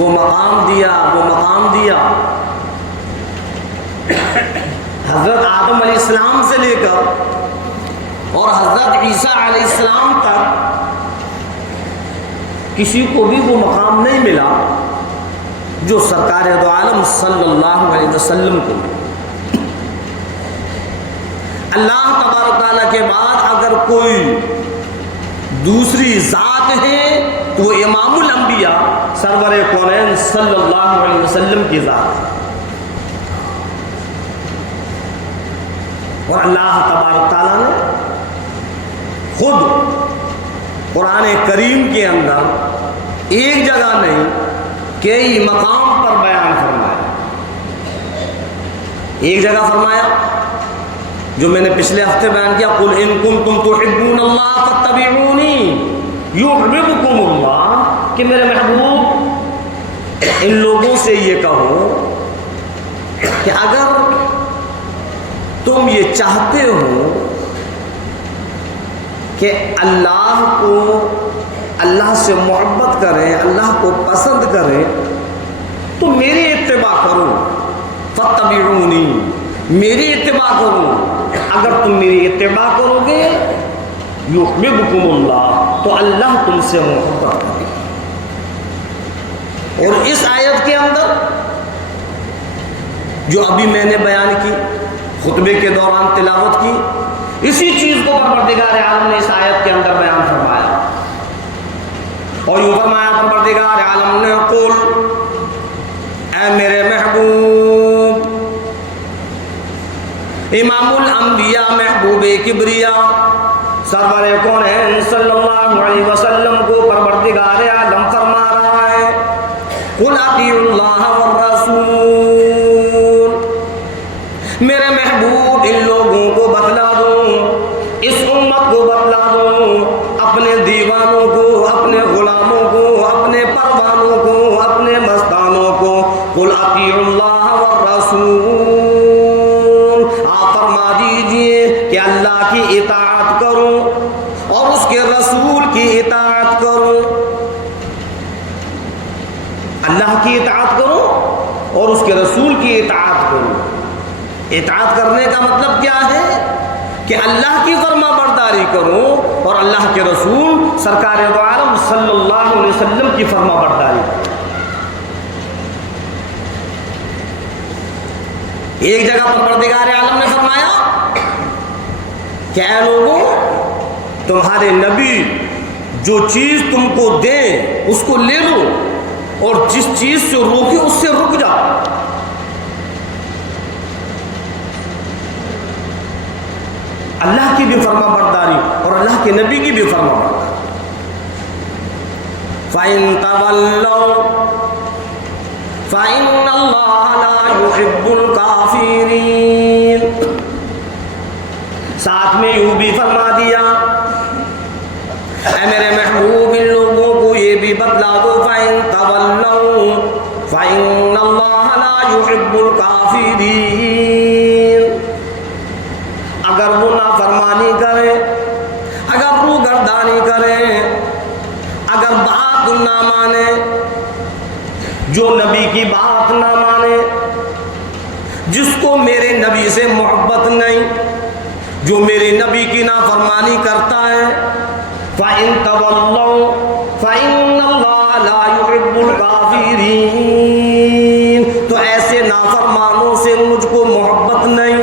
وہ مقام دیا حضرت آدم علیہ السلام سے لے کر اور حضرت عیسیٰ علیہ السلام تک کسی کو بھی وہ مقام نہیں ملا جو سرکار دو عالم صلی اللہ علیہ وسلم کو ملا۔ اللہ تبارک و تعالیٰ کے بعد اگر کوئی دوسری ذات ہے تو وہ امام الانبیاء سرور کونین صلی اللہ علیہ وسلم کی ذات ہے۔ اور اللہ تبارک و تعالیٰ نے خود قرآن کریم کے اندر ایک جگہ نہیں کئی مقام پر بیان فرمایا۔ ایک جگہ فرمایا جو میں نے پچھلے ہفتے بیان کیا، قُلْ إِن كُنتُمْ تُحِبُّونَ اللَّهَ فَاتَّبِعُونِي يُحْبِبْكُمُ اللَّهُ، کہ میرے محبوب ان لوگوں سے یہ کہو کہ اگر تم یہ چاہتے ہو کہ اللہ کو اللہ سے محبت کریں، اللہ کو پسند کریں، تو میری اتباع کرو، فاتبعونی، میری اتباع کرو۔ اگر تم میری اتباع کرو گے یحببکم اللہ، تو اللہ تم سے محبت کرے۔ اور اس آیت کے اندر جو ابھی میں نے بیان کی، خطبے کے دوران تلاوت کی، اسی چیز کو پروردگار عالم نے اس آیت کے اندر بیان فرمایا۔ اور یوں فرمایا پروردگار عالم نے، قل، اے میرے محبوب، امام الانبیاء، محبوب کبریا، سرور کونین صلی اللہ علیہ وسلم کو پروردگار عالم فرما رہا ہے، قل اطیعوا اللہ والرسول، میرے محبوب ان لوگوں کو بتلا دو، اس امت کو بتلا دو، اپنے دیوانوں کو، اپنے غلاموں کو، اپنے پروانوں کو، اپنے مستانوں کو، قل اطیعوا اللہ والرسول، آپ فرما دیجئے کہ اللہ کی اطاعت کرو اور اس کے رسول کی اطاعت کرو۔ اللہ کی اطاعت کرو اور اس کے رسول کی اطاعت کرو۔ اطاعت کرنے کا مطلب کیا ہے؟ کہ اللہ کی فرما برداری کرو اور اللہ کے رسول سرکار دو عالم صلی اللہ علیہ وسلم کی فرما برداری کرو۔ ایک جگہ پر پروردگار عالم نے فرمایا کہ اے لوگوں، تمہارے نبی جو چیز تم کو دے اس کو لے لو، اور جس چیز سے روکے اس سے رک جاؤ۔ اللہ کی بھی فرما برداری اور اللہ کے نبی کی بھی فرما برداری۔ فَإِن تَوَلَّوْا فَإِنَّ اللَّهَ لَا يُحِبُّ الْكَافِرِينَ، ساتھ میں یوں بھی فرما دیا، اے میرے محبوب ان لوگوں کو یہ بھی بتلا دو، فَإِن تَوَلَّوْا فَإِنَّ اللَّهَ لَا يُحِبُّ الْكَافِرِينَ، اگر وہ نافرمانی کریں، اگر روگردانی کریں، اگر بات نہ مانے، جو نبی کی بات نہ مانے، جس کو میرے نبی سے محبت نہیں، جو میرے نبی کی نافرمانی کرتا ہے، فَإِن تَوَلَّوْا فَإِنَّ اللَّهَ لَا يُحِبُّ الْكَافِرِينَ، تو ایسے نافرمانوں سے مجھ کو محبت نہیں۔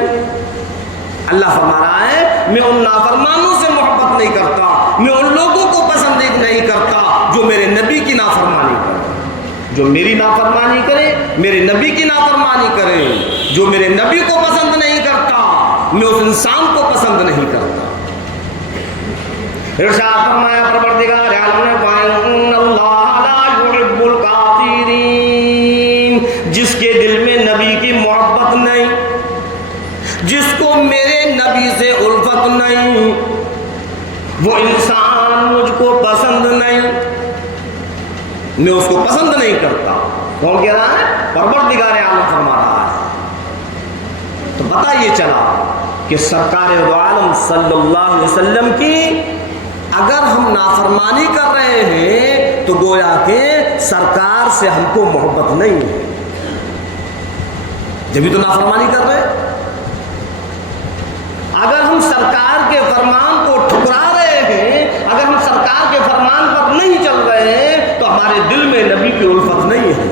اللہ فرما رہا ہے میں ان نافرمانوں سے محبت نہیں کرتا، میں ان لوگوں کو پسند نہیں کرتا جو میرے نبی کی نافرمانی کرے، جو میری نافرمانی کرے، میرے نبی کی نافرمانی کرے۔ جو میرے نبی کو پسند نہیں کرتا میں اس انسان کو پسند نہیں کرتا۔ ارشاد فرمایا پروردگار عالم نے، فَإِنَّ اللَّهَ لَا يُحِبُّ الْكَافِرِينَ، جس کے دل میں نبی کی محبت نہیں، جس کو میرے نبی سے الفت نہیں، وہ انسان مجھ کو پسند نہیں، میں اس کو پسند نہیں کرتا۔ کون کہہ رہا ہے؟ پروردگار عالم فرما رہا ہے۔ تو پتہ یہ چلا کہ سرکار دو عالم صلی اللہ علیہ وسلم کی اگر ہم نافرمانی کر رہے ہیں تو گویا کہ سرکار سے ہم کو محبت نہیں ہے، جبھی تو نافرمانی کر رہے ہیں۔ اگر ہم سرکار کے فرمان کو ٹھکرا رہے ہیں، اگر ہم سرکار کے فرمان پر نہیں چل رہے ہیں، تو ہمارے دل میں نبی کی الفت نہیں ہے۔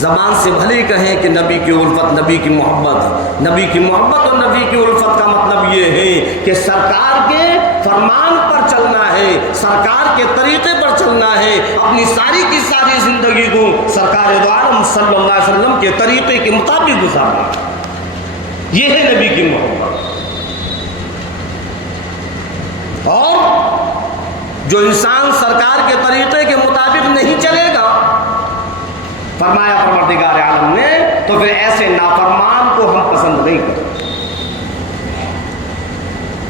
زبان سے بھلے کہیں کہ نبی کی الفت، نبی کی محبت، نبی کی محبت اور نبی کی الفت کا مطلب یہ ہے کہ سرکار کے فرمان پر چلنا ہے، سرکار کے طریقے پر چلنا ہے، اپنی ساری کی ساری زندگی کو سرکار دو عالم صلی اللہ علیہ وسلم کے طریقے کے مطابق گزارنا، یہ ہے نبی کی محبت۔ اور جو انسان سرکار کے طریقے کے مطابق نہیں چلے گا، فرمایا پروردگار عالم نے، تو پھر ایسے نافرمان کو ہم پسند نہیں کرتے،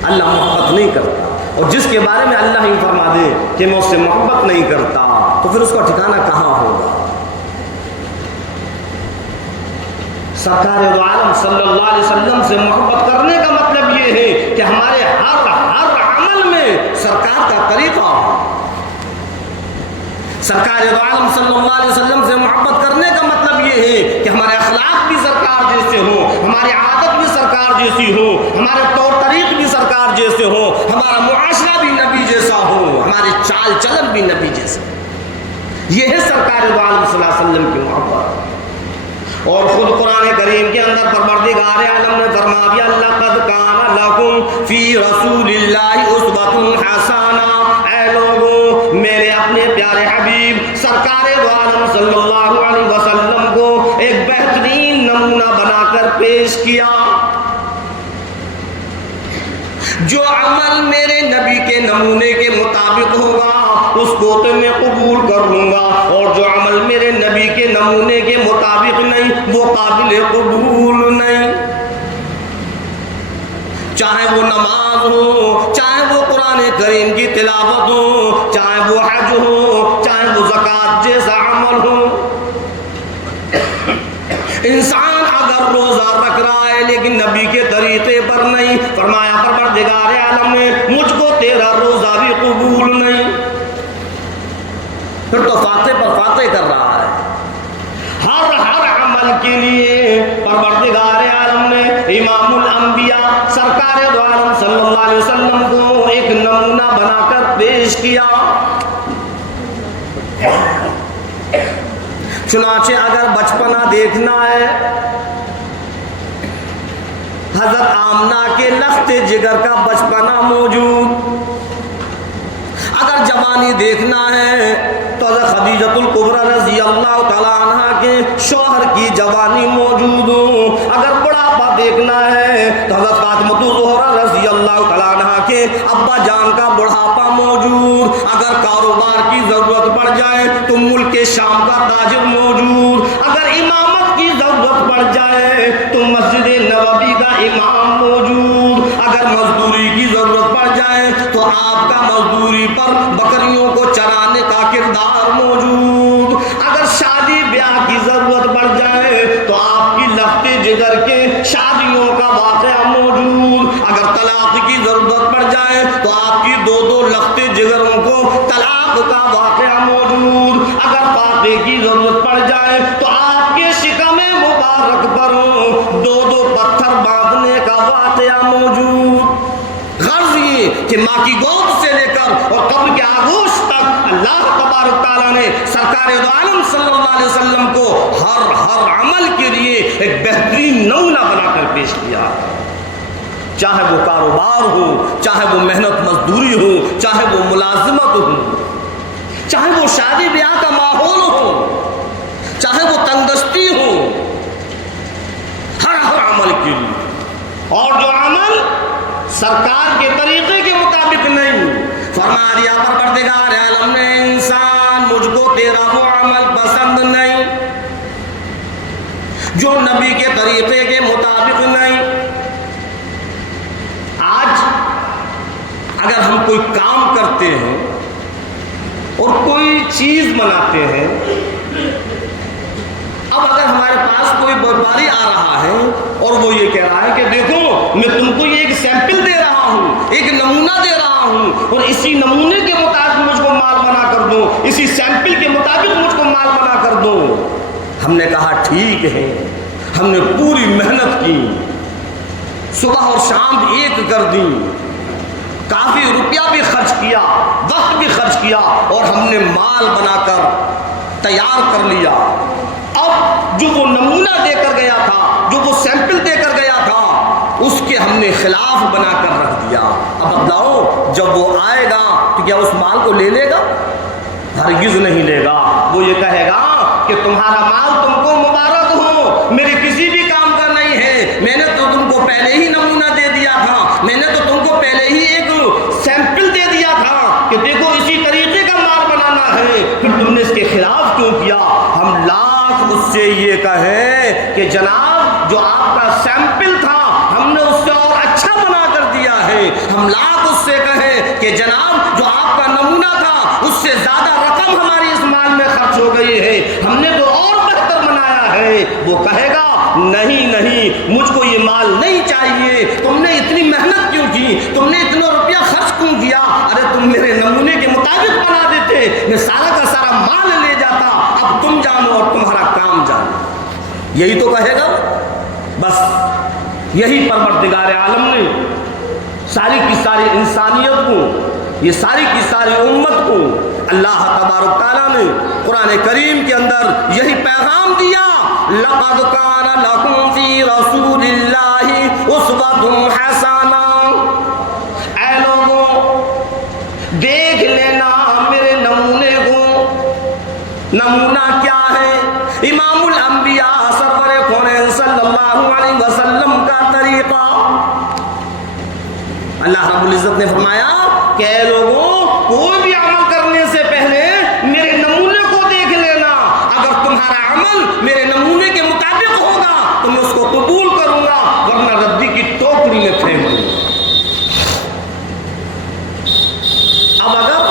اللہ محبت نہیں کرتا۔ اور جس کے بارے میں اللہ ہی فرما دے کہ میں اس سے محبت نہیں کرتا، تو پھر اس کا ٹھکانہ کہاں ہوگا؟ سرکار دو عالم صلی اللہ علیہ وسلم سے محبت کرنے کا مطلب یہ ہے کہ ہمارے ہر عمل میں سرکار کا طریقہ ہو۔ سرکار دو عالم صلی اللہ علیہ وسلم سے محبت کرنے کا مطلب یہ ہے کہ ہمارے اخلاق بھی سرکار جیسے ہوں، ہماری عادت بھی سرکار جیسی ہو، ہمارے طور طریق بھی سرکار جیسے ہوں، ہمارا معاشرہ بھی نبی جیسا ہو، ہمارے چال چلن بھی نبی جیسا۔ یہ ہے سرکار دو عالم صلی اللہ علیہ وسلم کی محبت۔ اور خود قرآن کریم کے اندر پروردگار عالم نے فرما دیا، لقد کان لکم فی رسول اللہ اسوۃ حسنہ، اے لوگوں میرے اپنے پیارے حبیب سرکار دو عالم صلی اللہ علیہ وسلم کو ایک بہترین نمونہ بنا کر پیش کیا۔ جو عمل میرے نبی کے نمونے کے مطابق ہوگا اس کو تو میں قبول کر لوں گا، اور جو عمل میرے نبی کے نمونے کے مطابق نہیں وہ قابل قبول نہیں۔ چاہے وہ نماز ہو، چاہے وہ قرآن کریم کی تلاوت ہو، چاہے وہ حج ہو، چاہے وہ زکوٰۃ جیسا عمل ہو۔ انسان اگر روزہ رکھ رہا ہے لیکن نبی کے طریقے پر نہیں، فرمایا پروردگار عالم نے مجھ کو تیرا روزہ بھی قبول نہیں، پھر تو فاتح پر فاتح کر رہا ہے۔ ہر عمل کے لیے پروردگار عالم نے امام الانبیاء سرکار دو عالم صلی اللہ علیہ وسلم کو ایک نمونہ بنا کر پیش کیا۔ چنانچہ اگر بچپنا دیکھنا ہے، حضرت آمنہ کے لخت جگر کا بچپنا موجود۔ اگر جوانی دیکھنا ہے تو حضرت خدیجۃ الکبریٰ رضی اللہ تعالیٰ عنہ کے شوہر کی جوانی موجود ہو۔ اگر بڑھاپا دیکھنا ہے تو حضرت فاطمہ الزہرا رضی اللہ تعالیٰ عنہ کے ابا جان کا بڑھاپا موجود۔ اگر کاروبار کی ضرورت پڑ جائے تو ملک شام کا تاجر موجود۔ اگر امامت کی ضرورت پڑ جائے تو مسجد نبوی کا امام موجود۔ اگر مزدوری کی ضرورت پڑ جائے تو آپ کا مزدوری پر بکریوں کو چرانے کا کردار موجود۔ اگر شادی بیاہ کی ضرورت پڑ جائے تو آپ کی لخت جگر کے شادیوں کا واقعہ موجود۔ اگر طلاق کی ضرورت پڑ جائے تو آپ کی دو لخت جگروں کو طلاق کا واقعہ موجود۔ اگر فاتح کی ضرورت پڑ جائے تو آپ کے شکم مبارک پر دو پتھر باندھنے کا واقعہ موجود۔ غرض یہ کہ ماں کی گود سے لے کر اور قبر کے آغوش تک اللہ تبارک تعالیٰ نے سرکار دو عالم صلی اللہ علیہ وسلم کو ہر عمل کے لیے ایک بہترین نمونہ بنا کر پیش کیا۔ چاہے وہ کاروبار ہو، چاہے وہ محنت مزدوری ہو، چاہے وہ ملازمت ہو، چاہے وہ شادی بیاہ کا ماحول ہو، چاہے وہ تندرستی ہو، ہر عمل کے لیے۔ اور جو عمل سرکار کے طریقے کے مطابق نہیں، فرما دیا پروردگار عالم نے انسان مجھ کو تیرا وہ عمل پسند نہیں جو نبی کے طریقے کے مطابق نہیں۔ آج اگر ہم کوئی کام کرتے ہیں اور کوئی چیز بناتے ہیں، اب اگر ہمارے پاس کوئی ویپاری آ رہا ہے اور وہ یہ کہہ رہا ہے کہ دیکھو میں تم کو یہ ایک سیمپل دے رہا ہوں، ایک نمونہ دے رہا ہوں، اور اسی نمونے کے مطابق مجھ کو مال بنا کر دوں، اسی سیمپل کے مطابق مجھ کو مال بنا کر دوں۔ ہم نے کہا ٹھیک ہے۔ ہم نے پوری محنت کی، صبح اور شام ایک کر دی، کافی روپیہ بھی خرچ کیا، وقت بھی خرچ کیا، اور ہم نے مال بنا کر تیار کر لیا۔ اب جو وہ نمونہ دے کر گیا تھا، جو وہ سیمپل دے کر گیا تھا، اس کے ہم نے خلاف بنا کر رکھ دیا۔ اب بتاؤ جب وہ آئے گا تو کیا اس مال کو لے لے گا؟ ہرگز نہیں لے گا۔ وہ یہ کہے گا کہ تمہارا مال تم کو مبارک ہو، میرے کسی بھی کام کا نہیں ہے، میں نے تو تم کو پہلے ہی نمونہ دے دیا تھا، میں نے تو تم کو پہلے ہی ایک سیمپل دے دیا تھا کہ دیکھو اسی طریقے کا مال بنانا ہے، پھر تم نے اس کے خلاف کیوں کیا؟ ہم لاکھ اس سے یہ کہیں کہ جناب جو آپ کا سیمپل تھا ہم نے اس سے اور اچھا بنا کر دیا ہے، ہم لاکھ اس سے کہیں کہ جناب جو آپ کا نمونہ تھا اس سے زیادہ رقم ہماری اس مال میں خرچ ہو گئی ہے، ہم نے تو اور بہتر بنایا ہے۔ وہ کہے گا نہیں نہیں، مجھ کو یہ مال نہیں چاہیے، تم نے اتنی محنت کیوں کی، تم نے اتنا روپیہ خرچ کیوں کیا؟ ارے تم میرے نمونے کے مطابق بنا دیتے، میں سارا کا سارا مال لے جاتا، اب تم جانو اور تمہارا کام جانو۔ یہی تو کہے گا۔ بس یہی پروردگار عالم نے ساری کی ساری انسانیت کو، یہ ساری کی ساری امت کو اللہ تبارک تعالیٰ نے قرآن کریم کے اندر یہی پیغام دیا، لَقَدْ كَانَ لَكُمْ فِي رَسُولِ اللَّهِ أُسْوَةٌ حَسَنَةٌ۔ اے لوگوں دیکھ لینا میرے نمونے کو۔ نمونہ کیا ہے؟ امام الانبیاء سرور کونین صلی اللہ علیہ وسلم کا طریقہ۔ اللہ رب العزت نے فرمایا کہ اے لوگوں کوئی بھی عمل کرنے سے پہلے میرے نمونے کو دیکھ لینا، اگر تمہارا عمل میرے نمونے کے مطابق ہوگا تو میں اس کو قبول کروں گا، ورنہ ردی کی ٹوکری میں پھینک دوں گا۔ اب اگر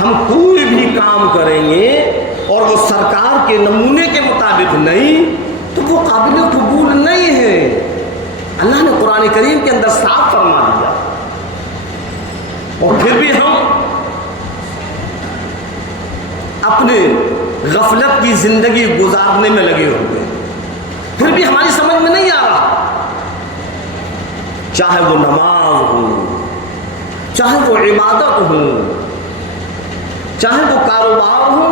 ہم کوئی بھی کام کریں گے اور وہ سرکار کے نمونے کے مطابق نہیں تو وہ قابل قبول نہیں ہے۔ اللہ نے قرآن کریم کے اندر صاف فرما دیا، اور پھر بھی ہم اپنے غفلت کی زندگی گزارنے میں لگے ہوئے، پھر بھی ہماری سمجھ میں نہیں آ رہا، چاہے وہ نماز ہو، چاہے وہ عبادت ہو، چاہے وہ کاروبار ہو،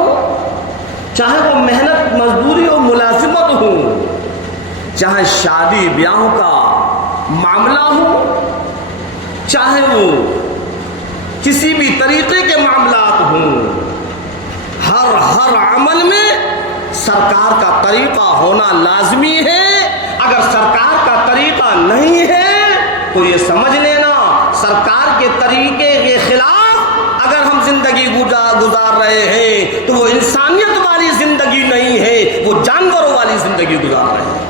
چاہے وہ محنت مزدوری اور ملازمت ہو، چاہے شادی بیاہوں کا معاملہ ہو، چاہے وہ کسی بھی طریقے کے معاملات ہوں، ہر عمل میں سرکار کا طریقہ ہونا لازمی ہے۔ اگر سرکار کا طریقہ نہیں ہے تو یہ سمجھ لینا سرکار کے طریقے کے خلاف اگر ہم زندگی گزار رہے ہیں تو وہ انسانیت والی زندگی نہیں ہے، وہ جانوروں والی زندگی گزار رہے ہیں۔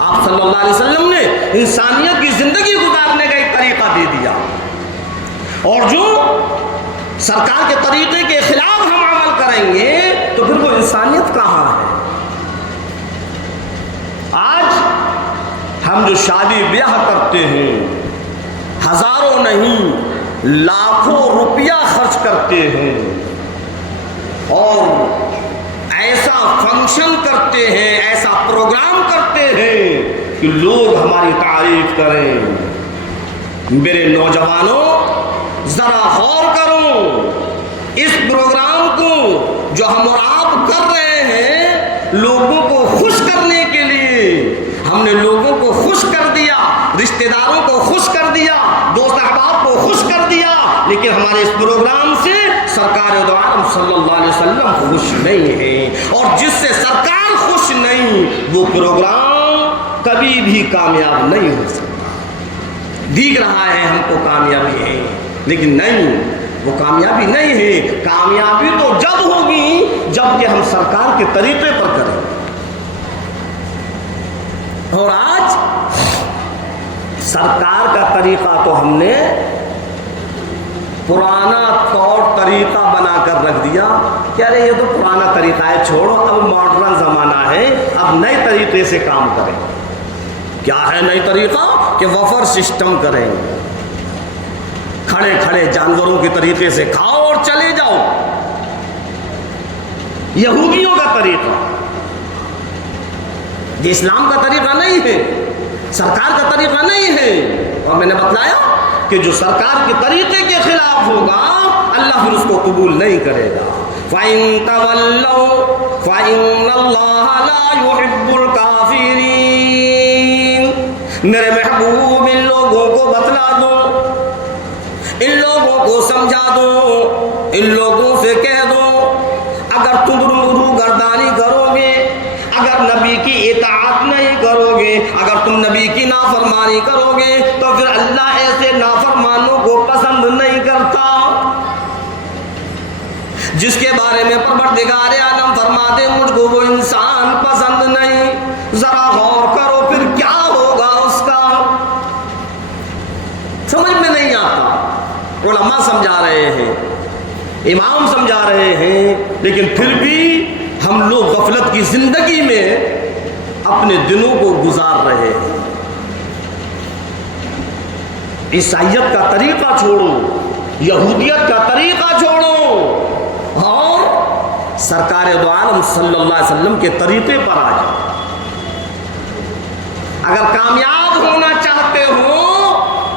آپ صلی اللہ علیہ وسلم نے انسانیت کی زندگی گزارنے کا ایک طریقہ دے دیا، اور جو سرکار کے طریقے کے خلاف ہم عمل کریں گے تو پھر وہ انسانیت کہاں ہے؟ آج ہم جو شادی بیاہ کرتے ہیں ہزاروں نہیں لاکھوں روپیہ خرچ کرتے ہیں، اور ایسا فنکشن کرتے ہیں، ایسا پروگرام کرتے ہیں کہ لوگ ہماری تعریف کریں۔ میرے نوجوانوں ذرا غور کرو، اس پروگرام کو جو ہم اور آپ کر رہے ہیں لوگوں کو خوش کرنے کے لیے، ہم نے لوگوں کو خوش کر دیا، رشتہ داروں کو خوش کر دیا، دوست احباب کو خوش کر دیا، لیکن ہمارے اس پروگرام سے سرکار دو عالم صلی اللہ علیہ وسلم خوش نہیں ہے، اور جس سے سرکار خوش نہیں وہ پروگرام کبھی بھی کامیاب نہیں ہو سکتا۔ دیکھ رہا ہے ہم کو کامیابی ہے، لیکن نہیں، وہ کامیابی نہیں ہے۔ کامیابی تو جب ہوگی جب کہ ہم سرکار کے طریقے پر کریں۔ اور آج سرکار کا طریقہ تو ہم نے پرانا طور طریقہ بنا کر رکھ دیا کہ ارے یہ تو پرانا طریقہ ہے، چھوڑو، اب ماڈرن زمانہ ہے، اب نئے طریقے سے کام کریں۔ کیا ہے نئی طریقہ؟ کہ وفر سسٹم کریں گے، کھڑے کھڑے جانوروں کے طریقے سے کھاؤ اور چلے جاؤ، یہودیوں کا طریقہ، یہ اسلام کا طریقہ نہیں ہے، سرکار کا طریقہ نہیں ہے۔ اور میں نے بتلایا کہ جو سرکار کے طریقے کے خلاف ہوگا اللہ پھر اس کو قبول نہیں کرے گا۔ فَإِن تَوَلَّوْا فَإِنَّ اللَّهَ لَا يُحِبُّ الْكَافِرِينَ۔ میرے محبوب ان لوگوں کو بتلا دو، ان لوگوں کو سمجھا دو، ان لوگوں سے کہہ دو اگر تم روگردانی کرو گے، اگر نبی کی اطاعت نہیں کرو گے، اگر تم نبی کی نافرمانی کرو گے تو پھر اللہ ایسے نافرمانوں کو پسند نہیں کرتا جس کے بارے میں پروردگار عالم فرماتے مجھ کو وہ انسان پسند نہیں۔ ذرا غور کرو پھر کیا ہوگا اس کا، سمجھ میں نہیں آتا۔ علماء سمجھا رہے ہیں، امام سمجھا رہے ہیں، لیکن پھر بھی ہم لوگ غفلت کی زندگی میں اپنے دنوں کو گزار رہے ہیں۔ عیسائیت کا طریقہ چھوڑو، یہودیت کا طریقہ چھوڑو اور سرکار دو عالم صلی اللہ علیہ وسلم کے طریقے پر آ جاؤ۔ اگر کامیاب ہونا چاہتے ہو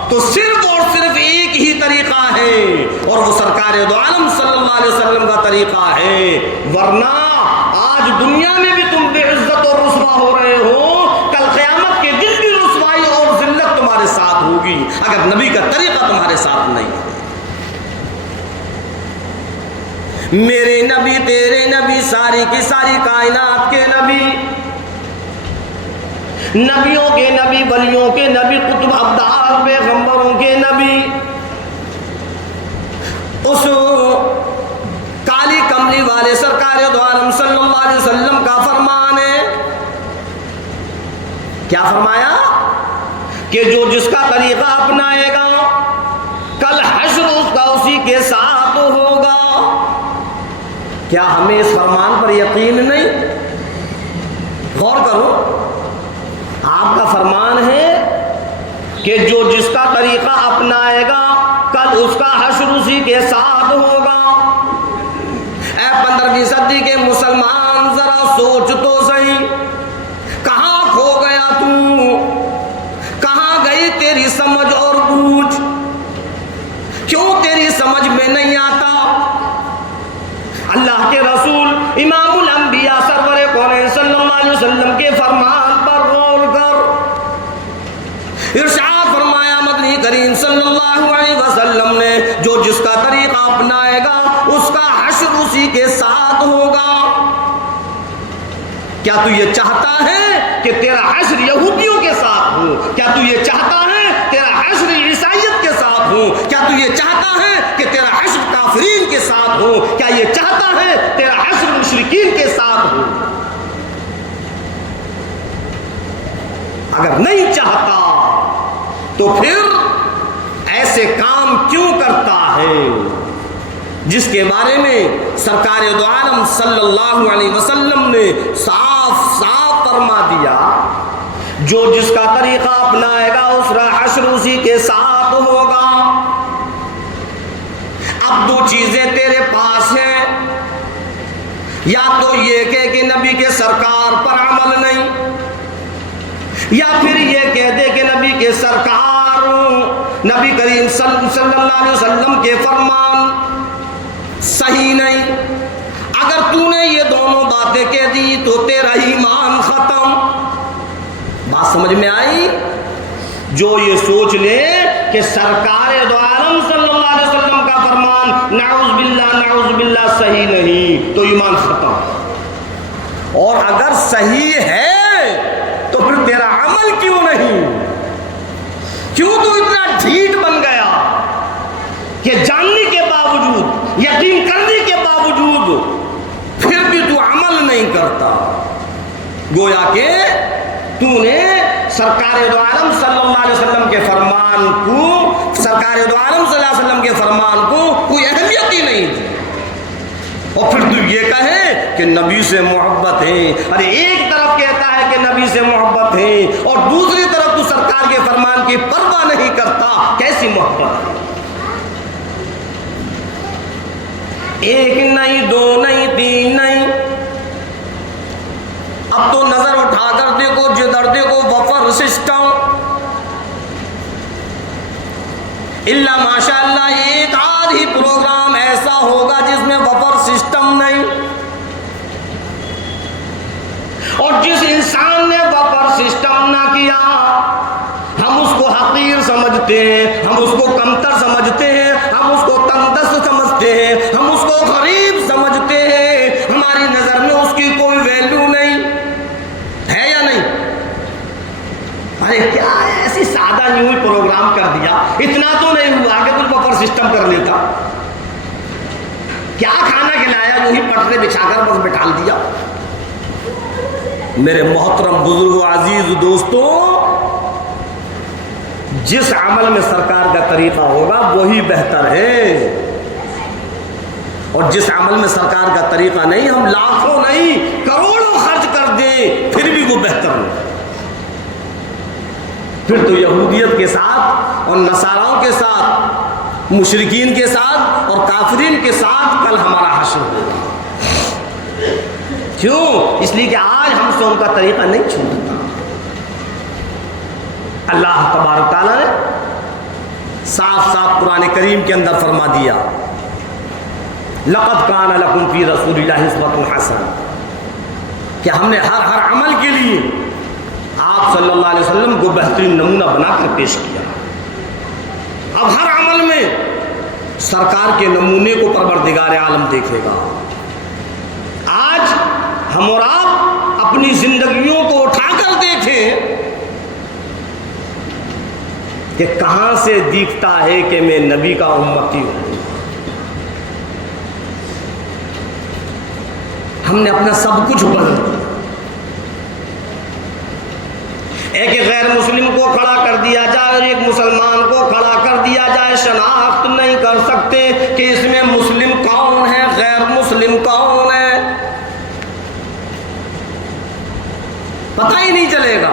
تو صرف اور صرف ایک ہی طریقہ ہے اور وہ سرکار دو عالم صلی اللہ علیہ وسلم کا طریقہ ہے، ورنہ آج دنیا میں بھی تم بے عزت اور رسوا ہو رہے ہو، کل قیامت کے دن بھی رسوائی اور ذلت تمہارے ساتھ ہوگی اگر نبی کا طریقہ تمہارے ساتھ نہیں ہے۔ میرے نبی، تیرے نبی، ساری کی ساری کائنات کے نبی، نبیوں کے نبی، ولیوں کے نبی، قطب ابدال پیغمبروں کے نبی، اس کالی کملی والے سرکار دو عالم صلی اللہ علیہ وسلم کا فرمان ہے، کیا فرمایا کہ جو جس کا طریقہ اپنائے گا کل حشر اس کا اسی کے ساتھ ہوگا۔ کیا ہمیں اس فرمان پر یقین نہیں؟ غور کرو، آپ کا فرمان ہے کہ جو جس کا طریقہ اپنائے گا کل اس کا حشر اسی کے ساتھ ہوگا۔ اے 15ویں صدی کے مسلمان ذرا سوچ تو صحیح، کہاں کھو گیا تو، کہاں گئی تیری سمجھ اور بوجھ، کیوں تیری سمجھ میں نہیں آتا؟ اللہ کے رسول امام الانبیاء سرور کونین صلی اللہ علیہ وسلم کے فرمان پر غور کر، ارشاد فرمایا مدنی کریم صلی اللہ علیہ وسلم نے جو جس کا طریقہ اپنائے گا اس کا حشر اسی کے ساتھ ہوگا۔ کیا تو یہ چاہتا ہے کہ تیرا حشر یہودیوں کے ساتھ ہو؟ کیا تو یہ چاہتا ہے تیرا حشر عیسائیت کے ساتھ ہو؟ کیا تو یہ چاہتا ہے کہ تیرا حشر کافرین کے ساتھ ہو؟ کیا یہ چاہتا ہے تیرا حشر مشرکین کے ساتھ ہو؟ اگر نہیں چاہتا تو پھر ایسے کام کیوں کرتا ہے جس کے بارے میں سرکار دو عالم صلی اللہ علیہ وسلم نے صاف صاف فرما دیا جو جس کا طریقہ اپنائے گا اس کا حشر اسی کے ساتھ ہوگا۔ اب دو چیزیں تیرے پاس ہیں، یا تو یہ کہ نبی کے سرکار پر عمل نہیں، یا پھر یہ کہہ دے کہ نبی کے سرکار نبی کریم صلی اللہ علیہ وسلم کے فرمان صحیح نہیں۔ اگر تو نے یہ دونوں باتیں کہہ دی تو تیرا ایمان ختم۔ بات سمجھ میں آئی؟ جو یہ سوچ لے کہ سرکار دو عالم صلی اللہ علیہ وسلم کا فرمان نعوذ باللہ صحیح نہیں تو ایمان ختم، اور اگر صحیح ہے تو پھر تیرا عمل کیوں نہیں؟ کیوں تو اتنا ڈھیٹ بن گیا کہ جاننے کے باوجود، یقین کرنے کے باوجود پھر بھی تو عمل نہیں کرتا؟ گویا کہ تو نے سرکار دو عالم صلی اللہ علیہ وسلم کے فرمان کو، سرکار دو عالم صلی اللہ علیہ وسلم کے فرمان کو کوئی اہمیت ہی نہیں دی، اور پھر تو یہ کہے کہ نبی سے محبت ہے۔ ارے ایک طرف کہتا ہے کہ نبی سے محبت ہے اور دوسری طرف تو سرکار کے فرمان کی پرواہ نہیں کرتا، کیسی محبت ہے؟ ایک نہیں، دو نہیں، تین نہیں، اب تو نظر اٹھا کر دیکھو، جدھر دیکھو وفر سسٹم، الا ماشاء اللہ ایک آدھ ہی پروگرام ایسا ہوگا جس میں وفر سسٹم نہیں. اور جس انسان نے وفر سسٹم نہ کیا ہم اس کو حقیر سمجھتے ہیں، ہم اس کو کمتر سمجھتے ہیں، ہم اس کو تنگدست سمجھتے ہیں، ہم اس کو غریب سمجھتے ہیں، ہماری نظر میں اس کی کوئی ویلیو نہیں ہے یا نہیں؟ ارے کیا ایسی سادہ نیو پروگرام کر دیا، اتنا تو نہیں ہوا کہ کچھ بفر سسٹم کر لیتا، کیا کھانا کھلایا، یوں ہی پٹرے بچھا کر بس بٹھا دیا. میرے محترم بزرگوں، عزیز دوستوں، جس عمل میں سرکار کا طریقہ ہوگا وہی بہتر ہے، اور جس عمل میں سرکار کا طریقہ نہیں، ہم لاکھوں نہیں کروڑوں خرچ کر دیں پھر بھی وہ بہتر نہیں. پھر تو یہودیت کے ساتھ اور نصاراؤں کے ساتھ، مشرکین کے ساتھ اور کافرین کے ساتھ کل ہمارا حشر ہوگا. کیوں؟ اس لیے کہ آج ہم سے ان کا طریقہ نہیں چھوٹتا. اللہ تبارک تعالیٰ نے صاف صاف قرآن کریم کے اندر فرما دیا، لقد کان لکم فی رسول اللہ اسوۃ حسنہ، کہ ہم نے ہر عمل کے لیے آپ صلی اللہ علیہ وسلم کو بہترین نمونہ بنا کر پیش کیا. اب ہر عمل میں سرکار کے نمونے کو پروردگار عالم دیکھے گا. آج ہم اور آپ اپنی زندگیوں کو اٹھا کر دیکھیں کہ کہاں سے دیکھتا ہے کہ میں نبی کا امتی ہوں. ہم نے اپنا سب کچھ بدل دیا. ایک غیر مسلم کو کھڑا کر دیا جائے اور ایک مسلمان کو کھڑا کر دیا جائے، شناخت نہیں کر سکتے کہ اس میں مسلم کون ہے، غیر مسلم کون ہے، پتہ ہی نہیں چلے گا.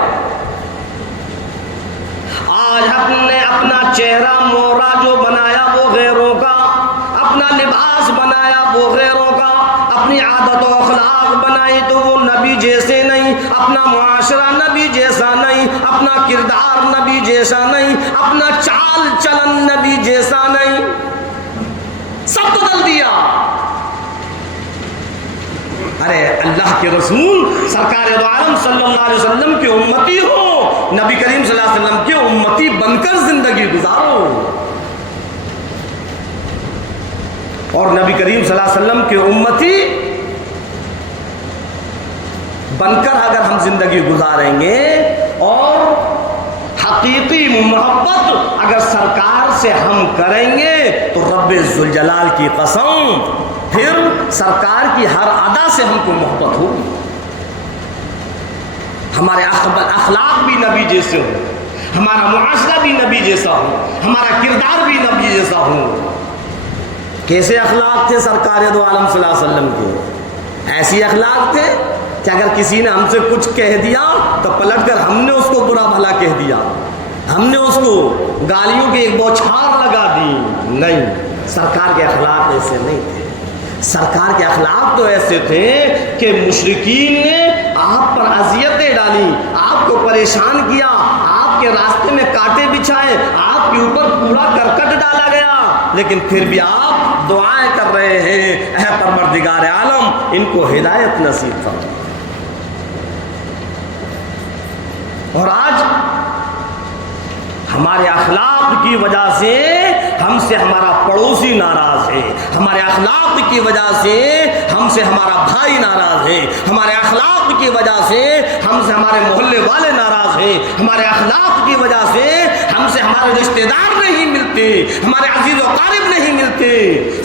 آج ہم نے اپنا چہرہ مورا جو بنایا وہ غیروں کا، اپنا لباس بنایا وہ غیروں کا، اپنی عادت و اخلاق بنائی تو وہ نبی جیسے نہیں، اپنا معاشرہ نبی جیسا نہیں، اپنا کردار نبی جیسا نہیں، اپنا چال چلن نبی جیسا نہیں، سب بدل دیا. ارے اللہ کے رسول سرکار دو عالم صلی اللہ علیہ وسلم کے امتی ہو، نبی کریم صلی اللہ علیہ وسلم کے امتی بن کر زندگی گزارو. اور نبی کریم صلی اللہ علیہ وسلم کے امتی بن کر اگر ہم زندگی گزاریں گے اور حقیقی محبت اگر سرکار سے ہم کریں گے تو رب ذوالجلال کی قسم پھر سرکار کی ہر ادا سے ہم کو محبت ہوگی. ہمارے اخلاق بھی نبی جیسے ہوں، ہمارا معاشرہ بھی نبی جیسا ہو، ہمارا کردار بھی نبی جیسا ہو. کیسے اخلاق تھے سرکار دو عالم صلی اللہ علیہ وسلم کے؟ ایسی اخلاق تھے کہ اگر کسی نے ہم سے کچھ کہہ دیا تو پلٹ کر ہم نے اس کو برا بھلا کہہ دیا، ہم نے اس کو گالیوں کی ایک بوچھار لگا دی. نہیں، سرکار کے اخلاق ایسے نہیں تھے. سرکار کے اخلاق تو ایسے تھے کہ مشرکین نے آپ پر اذیتیں ڈالی، آپ کو پریشان کیا، آپ کے راستے میں کانٹے بچھائے، آپ کے اوپر کوڑا کرکٹ ڈالا گیا، لیکن پھر بھی آپ دعائیں کر رہے ہیں، اے پروردگار عالم ان کو ہدایت نصیب فرما. اور آج ہمارے اخلاق کی وجہ سے ہم سے ہمارا پڑوسی ناراض ہے، ہمارے اخلاق کی وجہ سے ہم سے ہمارا بھائی ناراض ہے، ہمارے اخلاق کی وجہ سے ہم سے ہمارے محلے والے ناراض ہیں، ہمارے اخلاق کی وجہ سے ہم سے ہمارے رشتہ دار نہیں ملتے، ہمارے عزیز و قارب نہیں ملتے.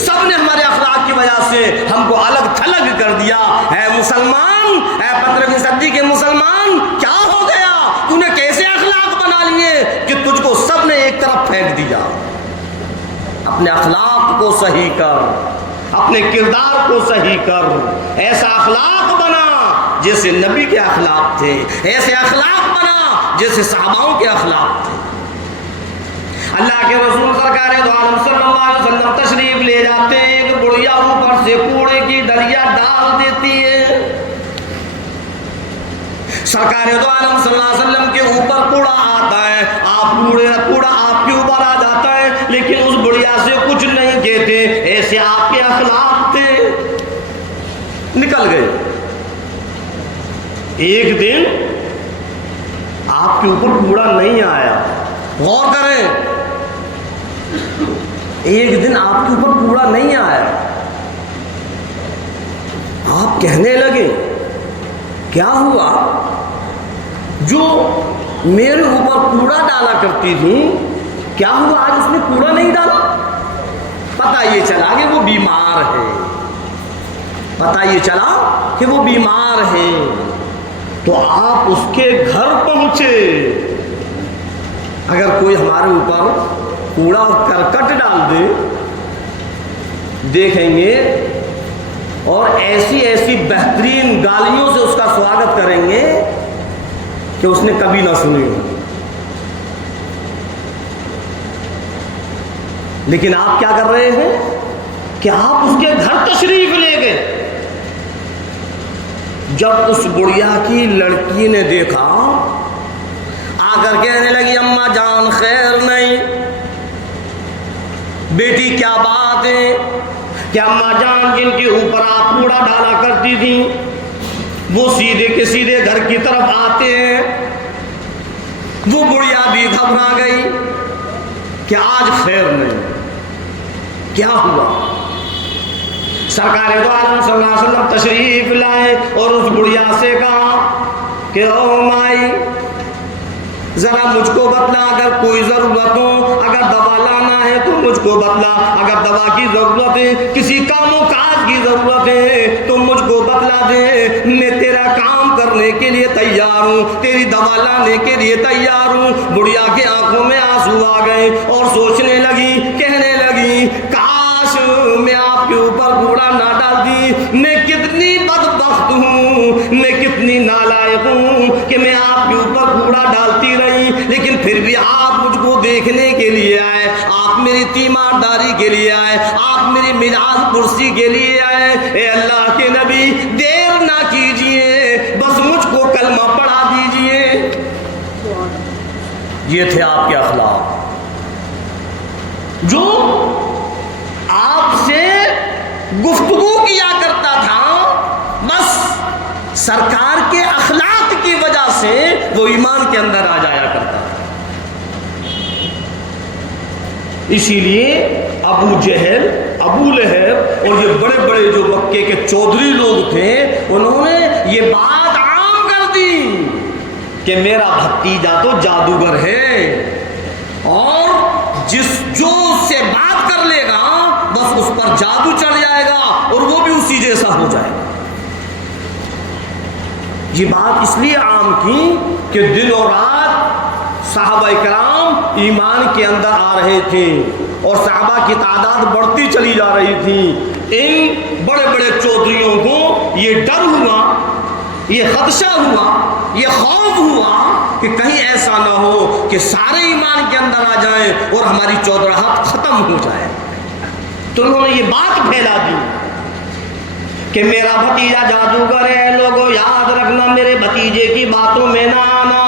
سب نے ہمارے اخلاق کی وجہ سے ہم کو الگ تھلگ کر دیا. اے مسلمان، اے 15ویں صدی کے مسلمان، کیا ہو گیا؟ تو نے کیسے اخلاق بنا لیے کہ تجھ کو سب نے ایک طرف پھینک دیا؟ اپنے اخلاق کو صحیح کر، اپنے کردار کو صحیح کر، ایسا اخلاق بنا جیسے نبی کے اخلاق تھے، ایسے اخلاق بنا جیسے صحاباؤں کے اخلاق تھے. اللہ کے رسول سرکار دو عالم صلی اللہ علیہ وسلم تشریف لے جاتے ہیں، ایک بڑھیا اوپر سے کوڑے کی ڈلیا ڈال دیتی ہے۔ سرکار دو عالم صلی اللہ علیہ وسلم کے اوپر کوڑا آتا ہے، کوڑا آپ کے اوپر آ جاتا ہے، لیکن اس بڑھیا سے کچھ نہیں کہتے، ایسے آپ کے اخلاق تھے، نکل گئے۔ ایک دن آپ کے اوپر کوڑا نہیں آیا، غور کریں، ایک دن آپ کے اوپر کوڑا نہیں آیا، آپ کہنے لگے کیا ہوا؟ جو میرے اوپر کوڑا ڈالا کرتی تھی، کیا ہوا آج اس نے کوڑا نہیں ڈالا؟ پتہ یہ چلا کہ وہ بیمار ہے، پتہ یہ چلا کہ وہ بیمار ہے، تو آپ اس کے گھر پہنچے۔ اگر کوئی ہمارے اوپر کوڑا اور کرکٹ ڈال دے، دیکھیں گے اور ایسی ایسی بہترین گالیوں سے اس کا سواگت کریں گے کہ اس نے کبھی نہ سنی ہو۔ لیکن آپ کیا کر رہے ہیں کہ آپ اس کے گھر تشریف لے گئے۔ جب اس گڑیا کی لڑکی نے دیکھا، آ کر کہنے لگی اماں جان خیر نہیں، بیٹی کیا بات ہے کہ اماں جان جن کے اوپر آپ کوڑا ڈالا کرتی تھی وہ سیدھے کے سیدھے گھر کی طرف آتے ہیں۔ وہ بڑھیا بھی گھبرا گئی کہ آج خیر نہیں، کیا ہوا؟ سرکار دو عالم صلی اللہ علیہ وسلم تشریف لائے اور اس بڑھیا سے کہا کہ او مائی ذرا مجھ کو بتلا، اگر کوئی ضرورت ہو، اگر دوا لانا ہے تو مجھ کو بتلا، اگر دوا کی ضرورت ہے، کسی کام و کاج کی ضرورت ہے تو مجھ کو بتلا دے، میں تیرا کام کرنے کے لیے تیار ہوں، تیری دوا لانے کے لیے تیار ہوں۔ بڑھیا کی آنکھوں میں آنسو آ گئے اور سوچنے لگی، کہنے لگی کاش میں آپ کے اوپر کوڑا نہ ڈالتی، میں کتنی بدبخت ہوں، میں کتنی نالائق ہوں کہ میں آپ کے اوپر کوڑا ڈالتی رہی، لیکن پھر بھی آپ مجھ کو دیکھنے کے لیے آئے، آپ میری تیمارداری کے لیے آئے، آپ میری میراث پرسی کے لیے آئے۔ اے اللہ کے نبی دیر نہ کیجئے، بس مجھ کو کلمہ پڑھا دیجئے۔ یہ تھے آپ کے اخلاق، جو آپ سے گفتگو کیا کرتا تھا، بس سرکار کے اخلاق کی وجہ سے وہ ایمان کے اندر آ جایا کرتا تھا۔ اسی لیے ابو جہل، ابو لہب اور یہ بڑے بڑے جو مکے کے چودھری لوگ تھے، انہوں نے یہ بات عام کر دی کہ میرا بھتیجا تو جادوگر ہے، اور جو اس سے بات کر لے گا بس اس پر جادو چڑھ جائے گا اور وہ بھی اسی جیسا ہو جائے گا۔ یہ بات اس لیے عام کی کہ دن اور رات صحابہ کرام ایمان کے اندر آ رہے تھے اور صحابہ کی تعداد بڑھتی چلی جا رہی تھی۔ ان بڑے بڑے چودھریوں کو یہ ڈر ہوا، یہ خدشہ ہوا، یہ خوف ہوا کہ کہیں ایسا نہ ہو کہ سارے ایمان کے اندر آ جائیں اور ہماری چودراہٹ ختم ہو جائے۔ تو انہوں نے یہ بات پھیلا دی کہ میرا بھتیجا جادوگر ہے، لوگوں یاد رکھنا میرے بھتیجے کی باتوں میں نہ آنا،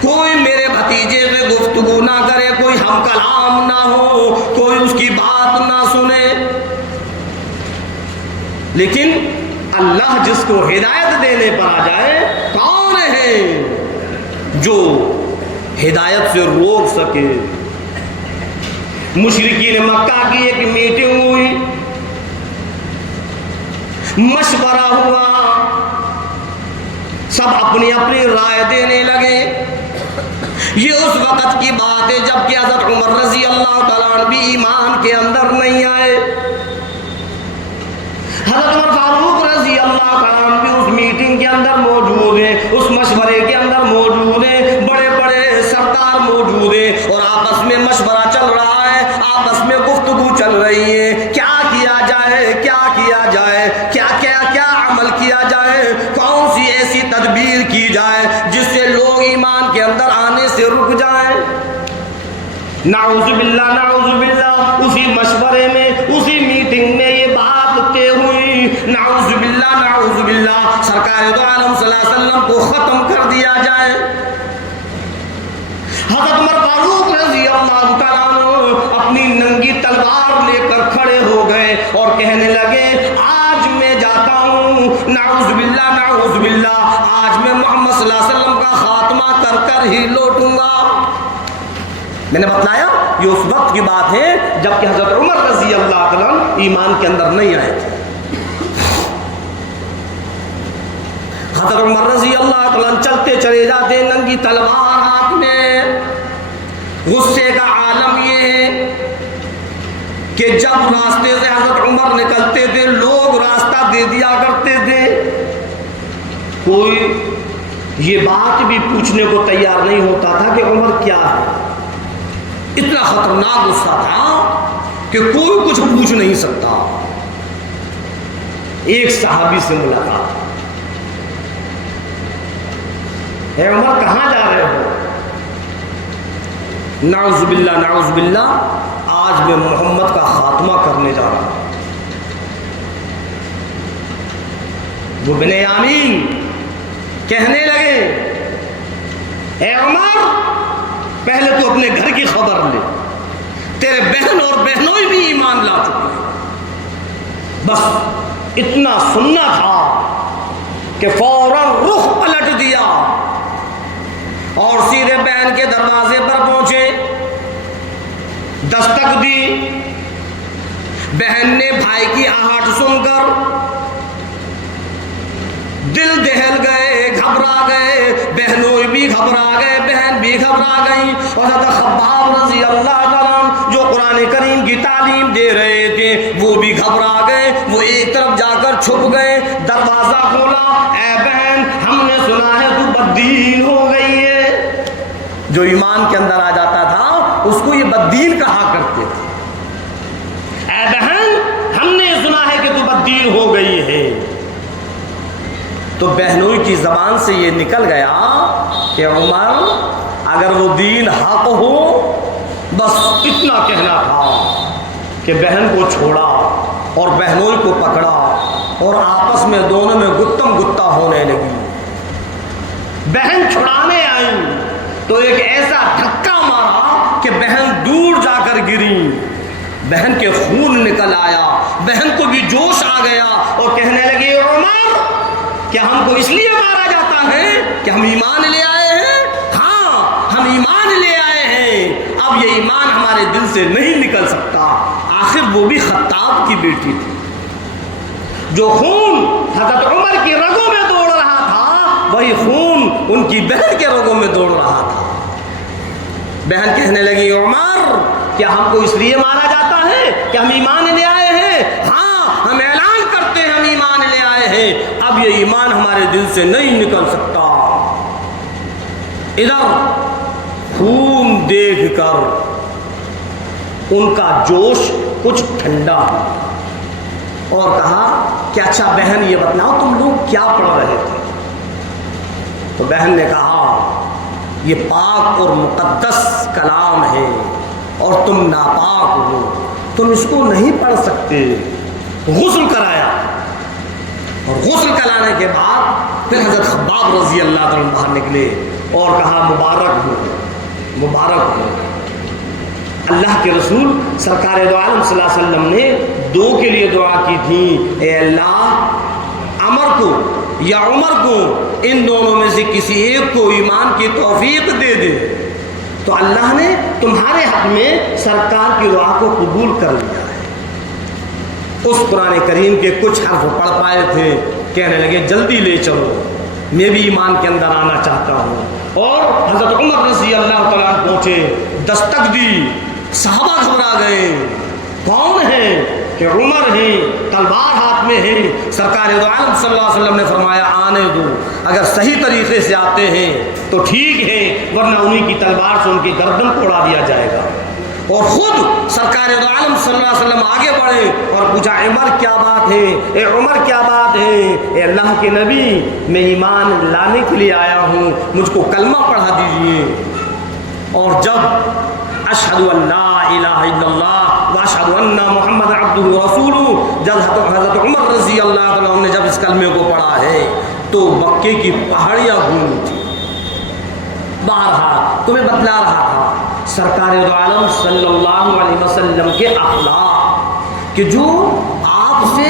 کوئی میرے بھتیجے سے گفتگو نہ کرے، کوئی ہم کلام نہ ہو، کوئی اس کی بات نہ سنے۔ لیکن اللہ جس کو ہدایت دینے پر آ جائے، کون ہے جو ہدایت سے روک سکے؟ مشرکین مکہ کی ایک میٹنگ ہوئی، مشورہ ہوا، سب اپنی اپنی رائے دینے لگے۔ یہ اس وقت کی بات ہے جب کہ حضرت عمر رضی اللہ تعالیٰ عنہ بھی ایمان کے اندر نہیں آئے۔ حضرت عمر فاروق رضی اللہ تعالیٰ عنہ بھی اس میٹنگ کے اندر موجود ہیں، اس مشورے کے اندر موجود ہیں، بڑے بڑے سردار موجود ہیں اور آپس میں مشورہ چل رہا ہے، آپس میں گفتگو چل رہی ہے، کیا کیا جائے، کیا کیا جائے، کیا کیا کیا عمل کیا جائے، کون سی ایسی تدبیر کی جائے جس سے لوگ ایمان کے اندر آنے سے رک جائیں۔ نعوذ باللہ اسی مشورے میں اسی میٹنگ میں یہ بات طے ہوئی، نعوذ باللہ سرکار دو عالم صلی اللہ علیہ وسلم کو ختم کر دیا جائے۔ حضرت عمر فاروق رضی اللہ تعالیٰ عنہ اپنی ننگی تلوار لے کر کھڑے ہو گئے اور کہنے لگے آج میں جاتا ہوں، نعوذ باللہ آج میں محمد صلی اللہ علیہ وسلم کا خاتمہ کر کر ہی لوٹوں گا۔ میں نے بتلایا یہ اس وقت کی بات ہے جبکہ حضرت عمر رضی اللہ تعالیٰ عنہ ایمان کے اندر نہیں آئے تھے۔ حضرت عمر رضی اللہ تعالیٰ عنہ چلتے چلے جاتے ننگی تلوار ہاتھ میں۔ غصے کا عالم یہ ہے کہ جب راستے سے حضرت عمر نکلتے تھے لوگ راستہ دے دیا کرتے تھے، کوئی یہ بات بھی پوچھنے کو تیار نہیں ہوتا تھا کہ عمر کیا ہے۔ اتنا خطرناک غصہ تھا کہ کوئی کچھ پوچھ نہیں سکتا۔ ایک صحابی سے ملاقات، اے عمر کہاں جا رہے ہو؟ نعوذ باللہ آج میں محمد کا خاتمہ کرنے جا رہا ہوں۔ وہ بنیامین کہنے لگے اے عمر پہلے تو اپنے گھر کی خبر لے، تیرے بہن اور بہنوئی بھی ایمان لا چکے ہیں۔ بس اتنا سننا تھا کہ فوراً رخ پلٹ دیا اور سیدھے بہن کے دروازے پر پہنچے، دستک دی۔ بہن نے بھائی کی آہٹ سن کر دل دہل گئے، گھبرا گئے، بہنوئی بھی گھبرا گئے، بہن بھی گھبرا گئی۔ اور حضرت خباب رضی اللہ تعالیٰ جو قرآن کریم کی تعلیم دے رہے تھے وہ بھی گھبرا گئے، وہ ایک طرف جا کر چھپ گئے۔ دروازہ کھولا، اے بہن ہم نے سنا ہے تو بددین ہو گئی ہے۔ جو ایمان کے اندر آ جاتا تھا اس کو یہ بددین کہا کرتے تھے۔ اے بہن ہم نے سنا ہے کہ تو بددین ہو گئی ہے۔ تو بہنوئی کی زبان سے یہ نکل گیا کہ عمر اگر وہ دین حق ہو بس اتنا کہنا تھا کہ بہن کو چھوڑا اور بہنوئی کو پکڑا اور آپس میں دونوں میں گتم گتا ہونے لگی۔ بہن چھڑانے آئی تو ایک ایسا دھکا مارا کہ بہن دور جا کر گری، بہن کے خون نکل آیا، بہن کو بھی جوش آ گیا اور کہنے لگی عمر کیا ہم کو اس لیے مارا جاتا ہے کہ ہم ایمان لے آئے ہیں؟ ہاں ہم ایمان لے آئے ہیں، اب یہ ایمان ہمارے دل سے نہیں نکل سکتا۔ آخر وہ بھی خطاب کی بیٹی تھی، جو خون حضرت عمر کی رگوں میں دوڑ رہا تھا وہی خون ان کی بہن کے رگوں میں دوڑ رہا تھا۔ بہن کہنے لگی عمر کیا ہم کو اس لیے مارا جاتا ہے کہ ہم ایمان لے آئے ہیں؟ ہاں ہم اعلان کرتے ہیں ہم ایمان لے آئے ہیں، اب یہ ایمان ہمارے دل سے نہیں نکل سکتا۔ ادھر خون دیکھ کر ان کا جوش کچھ ٹھنڈا اور کہا کہ اچھا بہن یہ بتلاؤ تم لوگ کیا پڑھ رہے تھے؟ تو بہن نے کہا یہ پاک اور مقدس کلام ہے اور تم ناپاک ہو، تم اس کو نہیں پڑھ سکتے۔ غسل کرایا اور غسل کرانے کے بعد پھر حضرت خباب رضی اللہ عنہ باہر نکلے اور کہا مبارک ہو مبارک ہو۔ اللہ کے رسول سرکار دو عالم صلی اللہ علیہ وسلم نے دو کے لیے دعا کی تھی، اے اللہ عمر کو یا عمر کو ان دونوں میں سے کسی ایک کو ایمان کی توفیق دے دے۔ تو اللہ نے تمہارے حق میں سرکار کی دعا کو قبول کر لیا ہے۔ اس قرآن کریم کے کچھ حرف پڑھ پائے تھے، کہنے لگے جلدی لے چلو میں بھی ایمان کے اندر آنا چاہتا ہوں۔ اور حضرت عمر رضی اللہ تعالیٰ عنہ پہنچے، دستک دی، صحابہ گھبرا گئے، کون ہیں؟ کہ عمر ہیں، تلوار ہاتھ میں ہیں۔ سرکار دو عالم صلی اللہ علیہ وسلم نے فرمایا آنے دو، اگر صحیح طریقے سے آتے ہیں تو ٹھیک ہے ورنہ انہیں کی تلوار سے ان کی گردن کو اڑا دیا جائے گا۔ اور خود سرکار دو عالم صلی اللہ علیہ وسلم آگے بڑھے اور پوچھا عمر کیا بات ہے؟ اے عمر کیا بات ہے؟ اے اللہ کے نبی میں ایمان لانے کے لیے آیا ہوں، مجھ کو کلمہ پڑھا دیجئے۔ اور جب اشہد ان لا الہ الا اللہ واشہد ان محمد عبدہ ورسولہ، جب حضرت عمر رضی اللہ عنہ نے جب اس کلمے کو پڑھا ہے تو مکے کی پہاڑیاں گونج اٹھی۔ بہرحال تمہیں بتلا رہا تھا سرکار دو عالم صلی اللہ علیہ وسلم کے اخلاق کہ جو آپ سے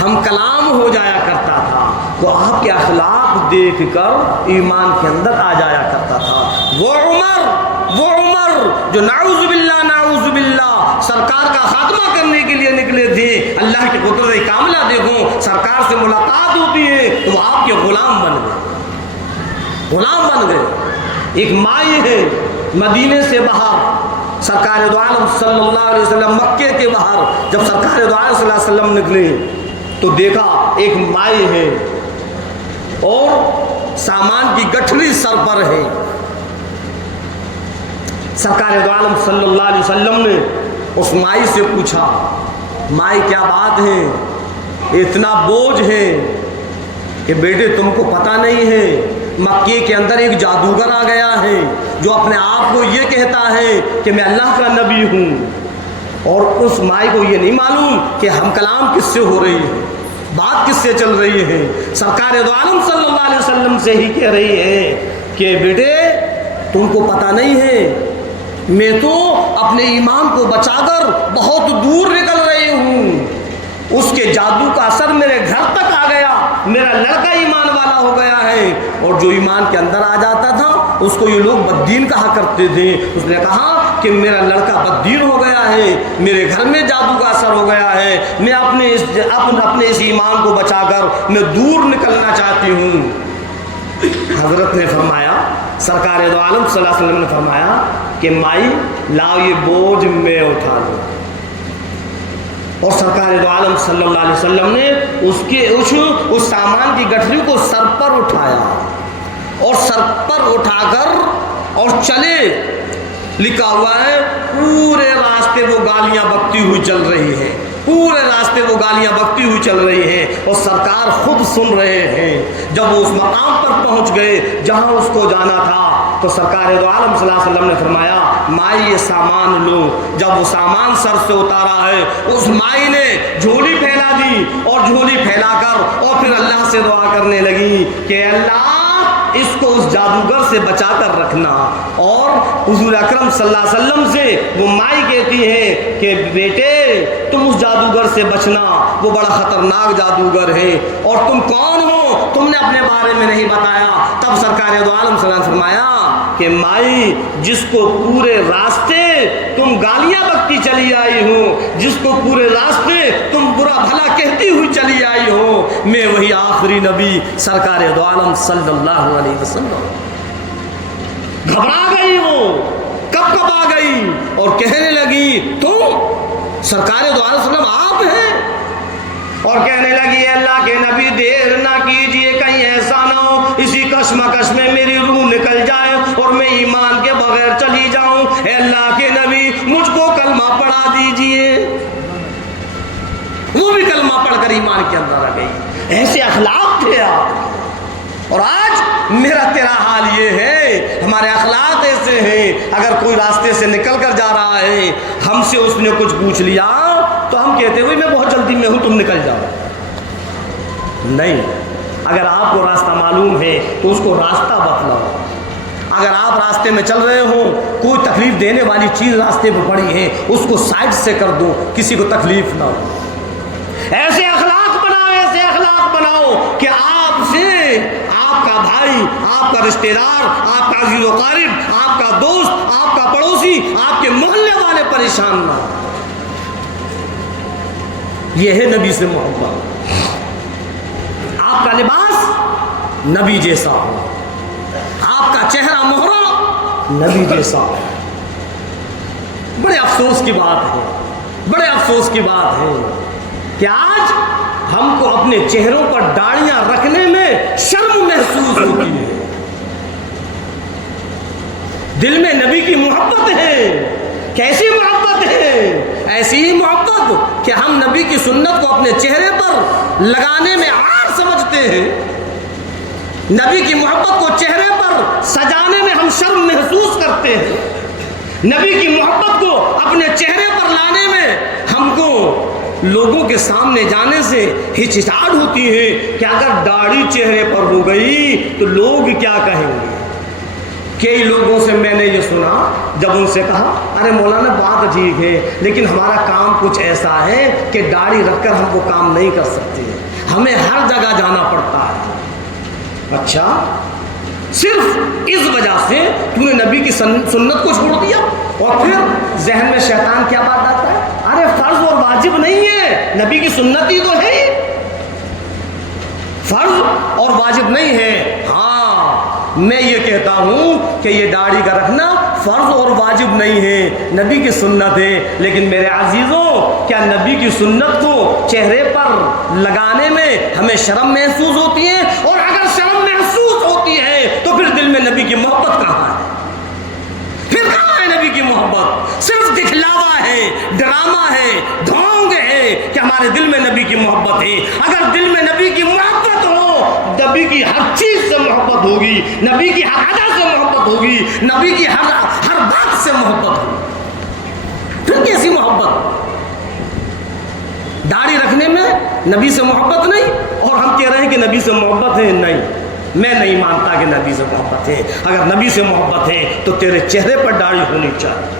ہم کلام ہو جایا کرتا تھا وہ آپ کے اخلاق دیکھ کر ایمان کے اندر آ جایا کرتا تھا۔ وہ عمر جو نعوذ باللہ سرکار کا خاتمہ کرنے کے لیے نکلے تھے، اللہ کی قدرت کاملہ دیکھو، سرکار سے ملاقات ہوتی ہے تو وہ آپ کے غلام بن گئے۔ ایک مائی ہے مدینے سے باہر، سرکار دو عالم صلی اللہ علیہ وسلم مکے کے باہر جب سرکار دو عالم صلی اللہ علیہ وسلم نکلے تو دیکھا ایک مائی ہے اور سامان کی گٹھلی سر پر ہے۔ سرکار دو عالم صلی اللہ علیہ وسلم نے اس مائی سے پوچھا، مائی کیا بات ہے، اتنا بوجھ ہے کہ بیٹے تم کو پتہ نہیں ہے مکے کے اندر ایک جادوگر آ گیا ہے جو اپنے آپ کو یہ کہتا ہے کہ میں اللہ کا نبی ہوں، اور اس مائی کو یہ نہیں معلوم کہ ہم کلام کس سے ہو رہی ہے، بات کس سے چل رہی ہے۔ سرکار دو عالم صلی اللہ علیہ وسلم سے ہی کہہ رہی ہے کہ بیٹے تم کو پتہ نہیں ہے میں تو اپنے ایمان کو بچا کر بہت دور نکل رہی ہوں، اس کے جادو کا اثر میرے گھر تک آ گیا، میرا لڑکا ایمان والا ہو گیا ہے، اور جو ایمان کے اندر آ جاتا تھا اس کو یہ لوگ بددین کہا کرتے تھے۔ اس نے کہا کہ میرا لڑکا بددین ہو گیا ہے، میرے گھر میں جادو کا اثر ہو گیا ہے، میں اپنے اس ایمان کو بچا کر میں دور نکلنا چاہتی ہوں۔ حضرت نے فرمایا، سرکار دو عالم صلی اللہ علیہ وسلم نے فرمایا کہ مائی لاؤ یہ بوجھ میں اٹھا لوں، اور سرکار دو عالم صلی اللہ علیہ وسلم نے اس سامان کی گٹھلی کو سر پر اٹھایا اور سر پر اٹھا کر اور چلے۔ لکھا ہوا ہے پورے راستے وہ گالیاں بکتی ہوئی چل رہی ہیں، پورے راستے وہ گالیاں بکتی ہوئی چل رہی ہیں، اور سرکار خود سن رہے ہیں۔ جب وہ اس مقام پر پہنچ گئے جہاں اس کو جانا تھا تو سرکار دو عالم صلی اللہ علیہ وسلم نے فرمایا مائی یہ سامان لو۔ جب وہ سامان سر سے اتارا ہے اس مائی نے جھولی پھیلا دی، اور جھولی پھیلا کر اور پھر اللہ سے دعا کرنے لگی کہ اللہ اس کو اس جادوگر سے بچا کر رکھنا۔ اور حضور اکرم صلی اللہ علیہ وسلم سے وہ مائی کہتی ہے کہ بیٹے تم اس جادوگر سے بچنا، وہ بڑا خطرناک جادوگر ہے، اور تم کون ہو تم نے اپنے بارے میں نہیں بتایا۔ تب سرکار دو عالم صلی اللہ علیہ وسلم نے فرمایا کہ مائی جس کو پورے راستے تم گالیاں بکتی چلی آئی ہو، جس کو پورے راستے تم برا بھلا کہتی ہوئی چلی آئی ہو، میں وہی آخری نبی سرکار دو عالم صلی اللہ علیہ وسلم۔ گھبرا گئی وہ، کب آ گئی اور کہنے لگی تم سرکار دو عالم صلی اللہ علیہ وسلم آپ ہیں، اور کہنے لگی اے اللہ کے نبی دیر نہ کیجئے، کہیں ایسا نہ ہو اسی کشمکش میں میری روح نکل جائے اور میں ایمان کے بغیر چلی جاؤں، اے اللہ کے نبی مجھ کو کلمہ پڑھا دیجئے۔ وہ بھی کلمہ پڑھ کر ایمان کے اندر آ گئی۔ ایسے اخلاق تھے آپ، اور آج میرا تیرا حال یہ ہے، ہمارے اخلاق ایسے ہیں، اگر کوئی راستے سے نکل کر جا رہا ہے ہم سے اس نے کچھ پوچھ لیا تو ہم کہتے ہوئے میں بہت جلدی میں ہوں تم نکل جاؤ۔ نہیں، اگر آپ کو راستہ معلوم ہے تو اس کو راستہ بتلاؤ۔ اگر آپ راستے میں چل رہے ہو کوئی تکلیف دینے والی چیز راستے پہ پڑی ہے اس کو سائڈ سے کر دو، کسی کو تکلیف نہ ہو۔ ایسے اخلاق بناؤ کہ آپ سے آپ کا بھائی، آپ کا رشتہ دار، آپ کا عزیز و قریب، آپ کا دوست، آپ کا پڑوسی، آپ کے محلے والے پریشان نہ ہو۔ یہ ہے نبی سے محبت۔ آپ کا لباس نبی جیسا ہو، آپ کا چہرہ مہرہ نبی جیسا ہو۔ بڑے افسوس کی بات ہے کہ آج ہم کو اپنے چہروں پر داڑیاں رکھنے میں شرم محسوس ہوتی ہے۔ دل میں نبی کی محبت ہے، کیسی محبت ہے؟ ایسی ہی محبت کہ ہم نبی کی سنت کو اپنے چہرے پر لگانے میں عار سمجھتے ہیں، نبی کی محبت کو چہرے پر سجانے میں ہم شرم محسوس کرتے ہیں۔ نبی کی محبت کو اپنے چہرے پر لانے میں ہم کو لوگوں کے سامنے جانے سے ہچکچاہٹ ہوتی ہے کہ اگر داڑھی چہرے پر ہو گئی تو لوگ کیا کہیں گے. کئی لوگوں سے میں نے یہ سنا جب ان سے کہا ارے مولانا بات ٹھیک ہے لیکن ہمارا کام کچھ ایسا ہے کہ داڑھی رکھ کر ہم وہ کام نہیں کر سکتے, ہمیں ہر جگہ جانا پڑتا ہے. اچھا, صرف اس وجہ سے تو نے نبی کی سنت کو چھوڑ دیا. اور پھر ذہن میں شیطان کیا بات آتا ہے, ارے فرض اور واجب نہیں ہے, نبی کی سنت ہی تو ہے, فرض اور واجب نہیں ہے. ہاں میں یہ کہتا ہوں کہ یہ داڑھی کا رکھنا فرض اور واجب نہیں ہے, نبی کی سنت ہے. لیکن میرے عزیزوں, کیا نبی کی سنت کو چہرے پر لگانے میں ہمیں شرم محسوس ہوتی ہے؟ اور اگر شرم محسوس ہوتی ہے تو پھر دل میں نبی کی محبت کہاں ہے؟ پھر کہاں ہے نبی کی محبت؟ صرف دکھلاوا ہے, ڈرامہ ہے, ڈھونگ ہے کہ ہمارے دل میں نبی کی محبت ہے. اگر دل میں نبی کی محبت ہو, نبی کی ہر چیز سے محبت ہوگی, نبی کی ہر ادا سے محبت ہوگی, نبی کی ہر بات سے محبت ہوگی. پھر کیسی محبت؟ داڑھی رکھنے میں نبی سے محبت نہیں, اور ہم کہہ رہے ہیں کہ نبی سے محبت ہے. نہیں, میں نہیں مانتا کہ نبی سے محبت ہے. اگر نبی سے محبت ہے تو تیرے چہرے پر داڑھی ہونی چاہیے.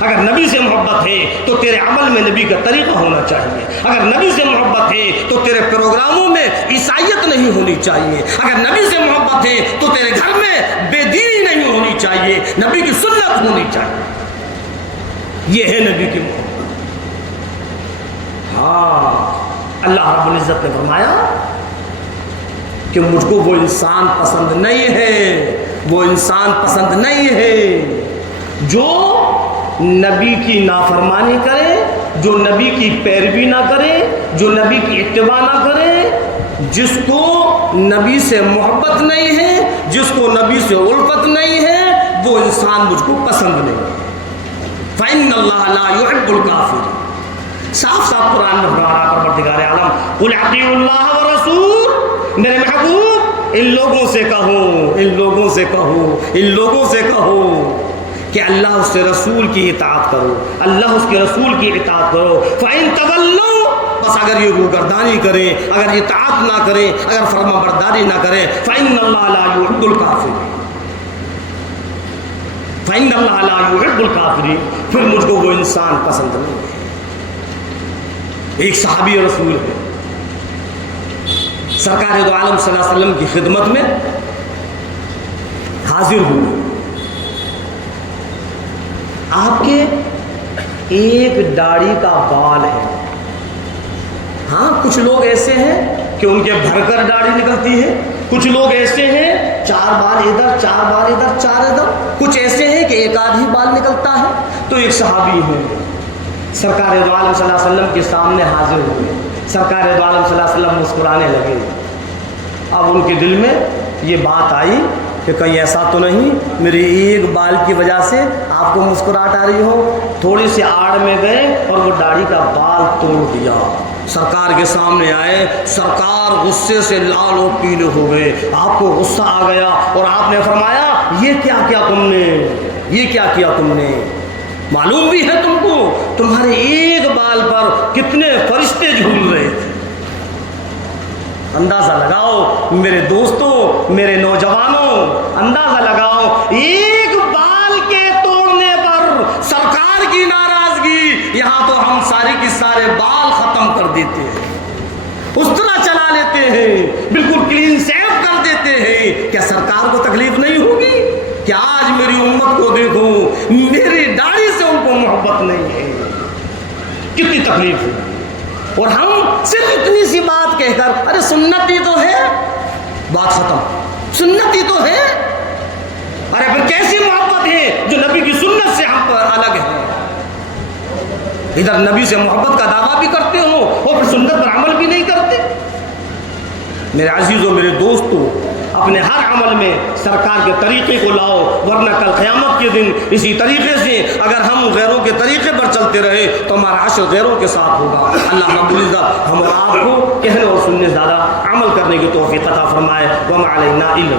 اگر نبی سے محبت ہے تو تیرے عمل میں نبی کا طریقہ ہونا چاہیے. اگر نبی سے محبت ہے تو تیرے پروگراموں میں عیسائیت نہیں ہونی چاہیے. اگر نبی سے محبت ہے تو تیرے گھر میں بے دینی نہیں ہونی چاہیے, نبی کی سنت ہونی چاہیے. یہ ہے نبی کی محبت. ہاں, اللہ رب العزت نے فرمایا کہ مجھ کو وہ انسان پسند نہیں ہے, وہ انسان پسند نہیں ہے جو نبی کی نافرمانی کرے, جو نبی کی پیروی نہ کرے, جو نبی کی اتباع نہ کرے, جس کو نبی سے محبت نہیں ہے, جس کو نبی سے الفت نہیں ہے, وہ انسان مجھ کو پسند نہیں. فَإِنَّ اللَّهَ لَا يُحِبُّ الْكَافِرِينَ. صاف صاف قرآن میں فرمایا پروردگار عالم, قُلْ اطیعوا اللَّهَ وَالرَّسُولَ, میرے محبوب ان لوگوں سے کہو, ان لوگوں سے کہو, ان لوگوں سے کہو کہ اللہ اس کے رسول کی اطاعت کرو, اللہ اس کے رسول کی اطاعت کرو. فَإِن تَوَلَّوْا, بس اگر یہ روگردانی کریں, اگر اطاعت نہ کریں, اگر فرما برداری نہ کریں, فَإِنَّ اللَّهَ لَا يُحِبُّ الْكَافِرِينَ, فَإِنَّ اللَّهَ لَا يُحِبُّ الْكَافِرِينَ, پھر مجھ کو وہ انسان پسند نہیں ہے. ایک صحابی رسول ہے, سرکار دو عالم صلی اللہ علیہ وسلم کی خدمت میں حاضر ہوئے. آپ کے ایک داڑھی کا بال ہے. ہاں, کچھ لوگ ایسے ہیں کہ ان کے بھر کر داڑھی نکلتی ہے, کچھ لوگ ایسے ہیں 4 بال ادھر, 4 بال ادھر, 4 ادھر, کچھ ایسے ہیں کہ ایک آدھ ہی بال نکلتا ہے. تو ایک صحابی ہے, سرکار دو عالم صلی اللہ علیہ وسلم کے سامنے حاضر ہوئے. سرکار دو عالم صلی اللہ علیہ وسلم مسکرانے لگے. اب ان کے دل میں یہ بات آئی کہ کہیں ایسا تو نہیں میرے ایک بال کی وجہ سے آپ کو مسکراہٹ آ رہی ہو. تھوڑی سی آڑ میں گئے اور وہ داڑھی کا بال توڑ دیا. سرکار کے سامنے آئے, سرکار غصے سے لال و پیلے ہو گئے. آپ کو غصہ آ گیا اور آپ نے فرمایا یہ کیا کیا تم نے, یہ کیا کیا تم نے؟ معلوم بھی ہے تم کو تمہارے ایک بال پر کتنے فرشتے جھول رہے تھے. اندازہ لگاؤ میرے دوستوں, میرے نوجوانوں, اندازہ لگاؤ ایک بال کے توڑنے پر سرکار کی ناراضگی. یہاں تو ہم سارے کے سارے بال ختم کر دیتے ہیں, اس طرح چلا لیتے ہیں, بالکل کلین سیو کر دیتے ہیں. کیا سرکار کو تکلیف نہیں ہوگی کہ آج میری امت کو دیکھو, میری داڑھی سے ان کو محبت نہیں ہے, کتنی تکلیف ہے. اور ہم صرف اتنی سی بات کہہ کر ارے سنت ہی تو ہے, بات ختم, سنت ہی تو ہے. ارے پھر کیسی محبت ہے جو نبی کی سنت سے ہم پر الگ ہے؟ ادھر نبی سے محبت کا دعویٰ بھی کرتے ہو اور پھر سنت پر عمل بھی نہیں کرتے. میرے عزیزوں, میرے دوستوں, اپنے ہر عمل میں سرکار کے طریقے کو لاؤ, ورنہ کل قیامت کے دن اسی طریقے سے اگر ہم غیروں کے طریقے پر چلتے رہے تو ہمارا حشر غیروں کے ساتھ ہوگا. اللہ رب العزت ہم اور آپ کو کہنے اور سننے زیادہ عمل کرنے کی توفیق عطا فرمائے. وما علینا الا